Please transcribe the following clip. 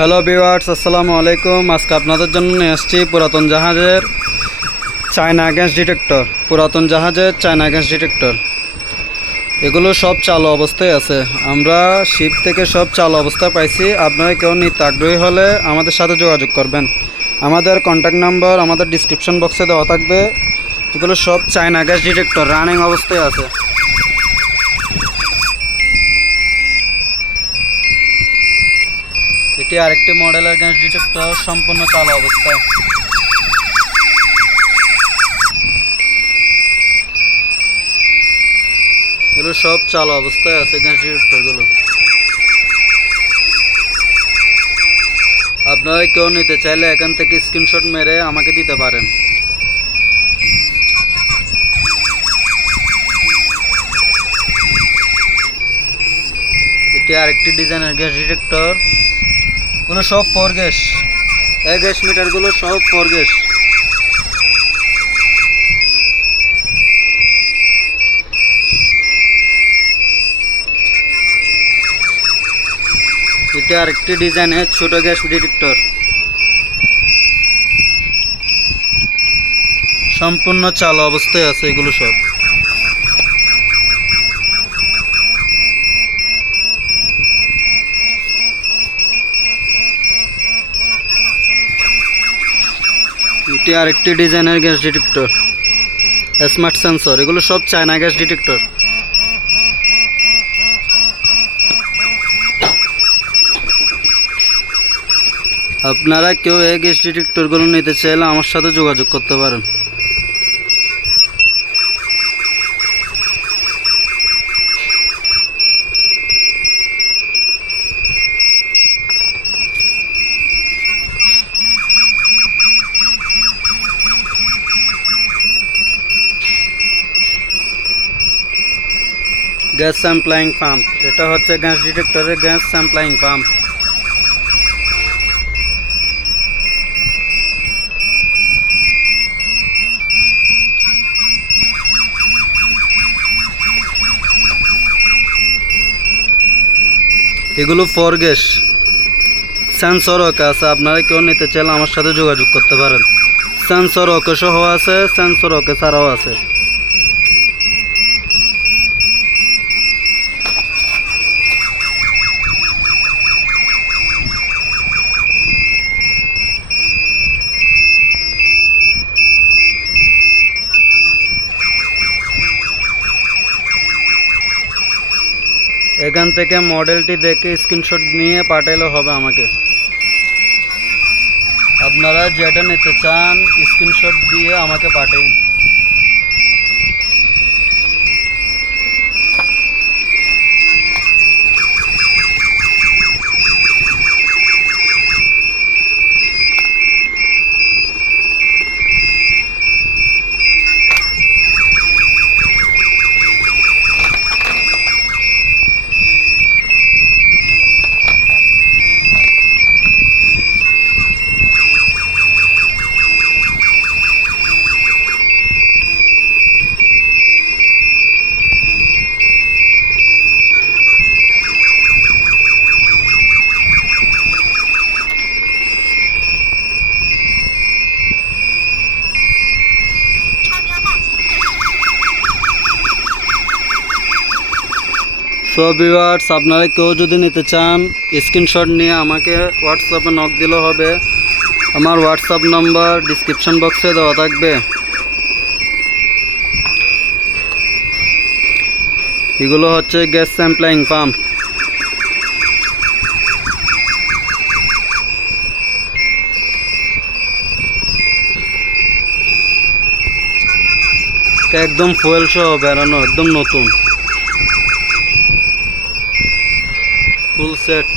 Hello viewers আসসালামু আলাইকুম। আজকে আপনাদের জন্য নিয়ে এসেছি পুরাতন জাহাজের চায়না গ্যাস ডিটেক্টর পুরাতন জাহাজের চায়না গ্যাস ডিটেক্টর এগুলো সব চালু অবস্থায় আছে। আমরা শিপ থেকে সব চালু অবস্থায় পাইছি। আপনারা কেউ নিতে আগ্রহী হলে আমাদের সাথে যোগাযোগ করবেন। আমাদের কন্ট্যাক্ট নাম্বার আমাদের ডিসক্রিপশন বক্সে দেওয়া থাকবে। এগুলো সব চায়না গ্যাস ডিটেক্টর রানিং অবস্থায় আছে। এটি আরেকটি মডেলের গ্যাস ডিটেক্টর সম্পূর্ণ চালু অবস্থায়। এগুলো সব চালু অবস্থায় আছে গ্যাস ডিটেক্টরগুলো আপনারা কেউ নিতে চাইলে এখান থেকে স্ক্রিনশট মেরে আমাকে দিতে পারেন। এটি আরেকটি ডিজাইনের গ্যাস ডিটেক্টর গুলো সব ফোর গ্যাস এক গ্যাস মিটারগুলো সব ফোর গ্যাস এটা আরেকটি ডিজাইন ডিজাইনের ছোট গ্যাস ডিটেক্টর সম্পূর্ণ চালু অবস্থায় আছে এগুলো সব। এটি আরেকটি ডিজাইনের গ্যাস ডিটেক্টর। স্মার্ট সেন্সর, এগুলো সব চায়না গ্যাস ডিটেক্টর। আপনারা কেউ এই গ্যাস ডিটেক্টরগুলো নিতে চাইলে আমার সাথে যোগাযোগ করতে পারেন। গ্যাস স্যাম্পলাইং পাম্প এটা হচ্ছে গ্যাস ডিটেক্টরের গ্যাস স্যাম্পলাইং পাম্প এগুলো ফর গ্যাস। সেন্সর ওকে আছে, আপনারা কেউ নিতে চাইলে আমার সাথে যোগাযোগ করতে পারেন। সেন্সর ওকে সহ আছে, সেন্সর ওকে ছাড়াও আছে। এখান থেকে মডেলটি দেখে স্ক্রিনশট নিয়ে পাঠাইলে হবে আমাকে। আপনারা যেটা নিতে চান, স্ক্রিনশট দিয়ে আমাকে পাঠান সো আপনারা কেউ যদি নিতে চান স্ক্রিনশট নিয়ে আমাকে হোয়াটসঅ্যাপে নক দিলে হবে। আমার হোয়াটসঅ্যাপ নাম্বার ডিসক্রিপশন বক্সে দেওয়া থাকবে। এগুলো হচ্ছে গ্যাস স্যাম্পলাইং পাম্প একদম ফুয়েল সহ বেরানো একদম নতুন। Full set